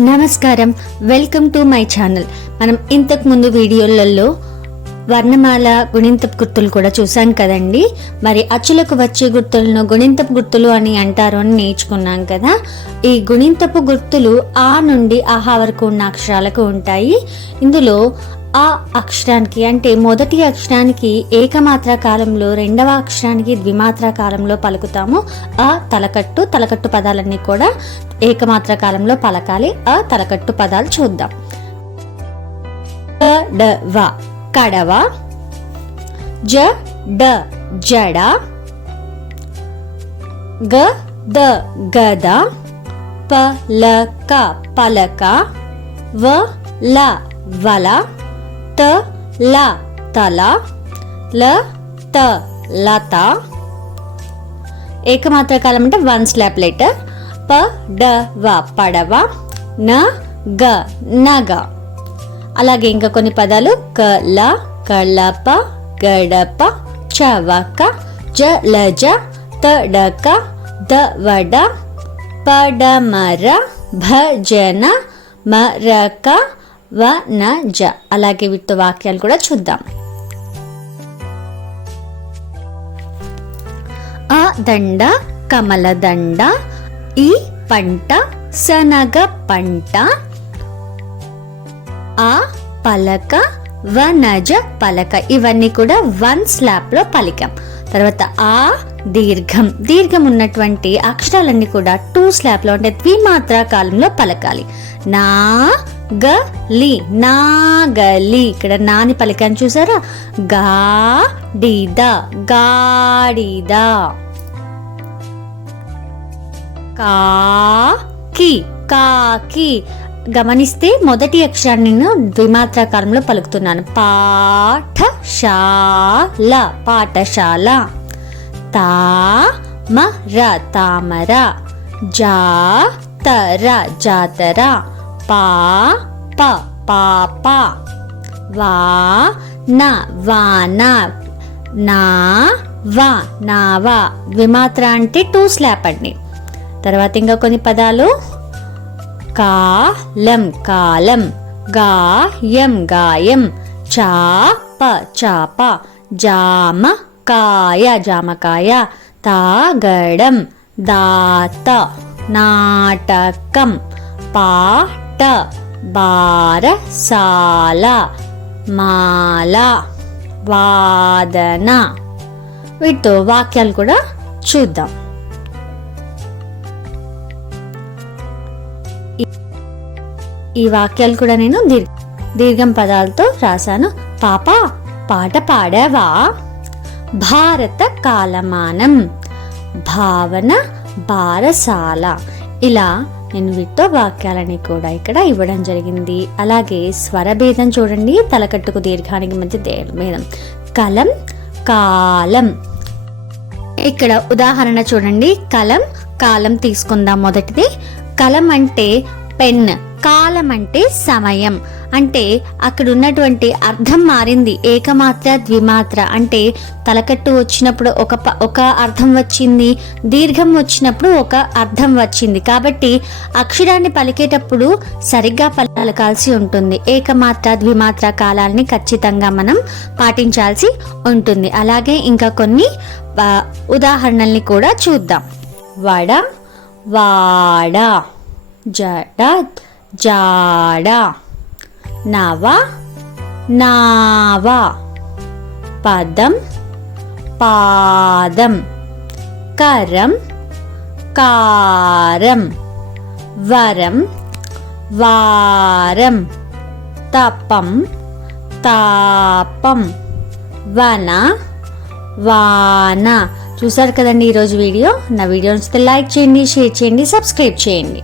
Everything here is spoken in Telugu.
నమస్కారం, వెల్కమ్ టు మై ఛానల్. మనం ఇంతకు ముందు వీడియోలలో వర్ణమాల గుణింతపు గుర్తులు కూడా చూసాం కదండి. మరి అచ్చులకు వచ్చే గుర్తులను గుణింతపు గుర్తులు అని అంటారు అని నేర్చుకున్నాం కదా. ఈ గుణింతపు గుర్తులు ఆ నుండి ఆహా వరకు ఉన్న అక్షరాలకు ఉంటాయి. ఇందులో ఆ అక్షరానికి అంటే మొదటి అక్షరానికి ఏకమాత్రా కాలంలో, రెండవ అక్షరానికి ద్విమాత్రా కాలంలో పలుకుతాము. ఆ తలకట్టు పదాలన్నీ కూడా ఏకమాత్రా కాలంలో పలకాలి. ఆ తలకట్టు పదాలు చూద్దాం. కడవ, జడ, గద, పలక, వల, తల, లత. ఏకమాత్ర కాలం అంటే వన్ స్లాప్ లెటర్. పడవ, నగ. అలాగే ఇంకా కొన్ని పదాలు కలప, గడప, చవక, జలజ, తడక, దవడ, పడమర, భజన, మరక, వనజ. అలాగే వీటితో వాక్యాలు కూడా చూద్దాం. ఆ దండ, కమల దండ, ఈ పంట, శనగ పంట, ఆ పలక, వనజ పలక. ఇవన్నీ కూడా వన్ స్లాప్ లో పలికాం. తర్వాత ఆ దీర్ఘం ఉన్నటువంటి అక్షరాలన్నీ కూడా టూ స్లాప్ లో అంటే ద్విమాత్రా కాలంలో పలకాలి. నాగలి, ఇక్కడ నాని పలికాను చూసారా. గాడిద, కాకి. గమనిస్తే మొదటి అక్షరాన్ని నేను ద్విమాత్రా కాలంలో పలుకుతున్నాను. పాఠశాల, తామర, జాతర, పాప, వాన, నావ. ద్విమాత్ర అంటే టూ స్లాప్ అండి. తర్వాత ఇంకా కొన్ని పదాలు. కాలం, గాయం, చాప, జామకాయ, తాగడం, దాత, నాటకం, పాట, బారసాల, మాల, వాదన. వీటితో వాక్యాలు కూడా చూద్దాం. ఈ వాక్యాలు కూడా నేను దీర్ఘం పదాలతో రాశాను. పాప, పాట పాడావా? భారత కాలమానం, భావన, బారసాల. ఇలా నేను వీటితో వాక్యాలని కూడా ఇక్కడ ఇవ్వడం జరిగింది. అలాగే స్వరభేదం చూడండి. తలకట్టుకు దీర్ఘానికి మధ్య భేదం. కలం, కాలం. ఇక్కడ ఉదాహరణ చూడండి. కలం, కాలం తీసుకుందాం. మొదటిది కలం అంటే పెన్, కాలం అంటే సమయం. అంటే అక్కడ ఉన్నటువంటి అర్థం మారింది. ఏకమాత్ర, ద్విమాత్ర అంటే తలకట్టు వచ్చినప్పుడు ఒక అర్థం వచ్చింది, దీర్ఘం వచ్చినప్పుడు ఒక అర్థం వచ్చింది. కాబట్టి అక్షరాన్ని పలికేటప్పుడు సరిగ్గా పలకాల్సి ఉంటుంది. ఏకమాత్ర, ద్విమాత్ర కాలాలని ఖచ్చితంగా మనం పాటించాల్సి ఉంటుంది. అలాగే ఇంకా కొన్ని ఉదాహరణల్ని కూడా చూద్దాం. వడ, వాడ, జడ, జాడ, నవ, నావ, పదం, పాదం, కరం, కారం, వరం, వారం, తపం, తాపం, వన, వాన. చూసారు కదండి ఈరోజు వీడియో. నా వీడియో నచ్చితే లైక్ చేయండి, షేర్ చేయండి, సబ్స్క్రైబ్ చేయండి.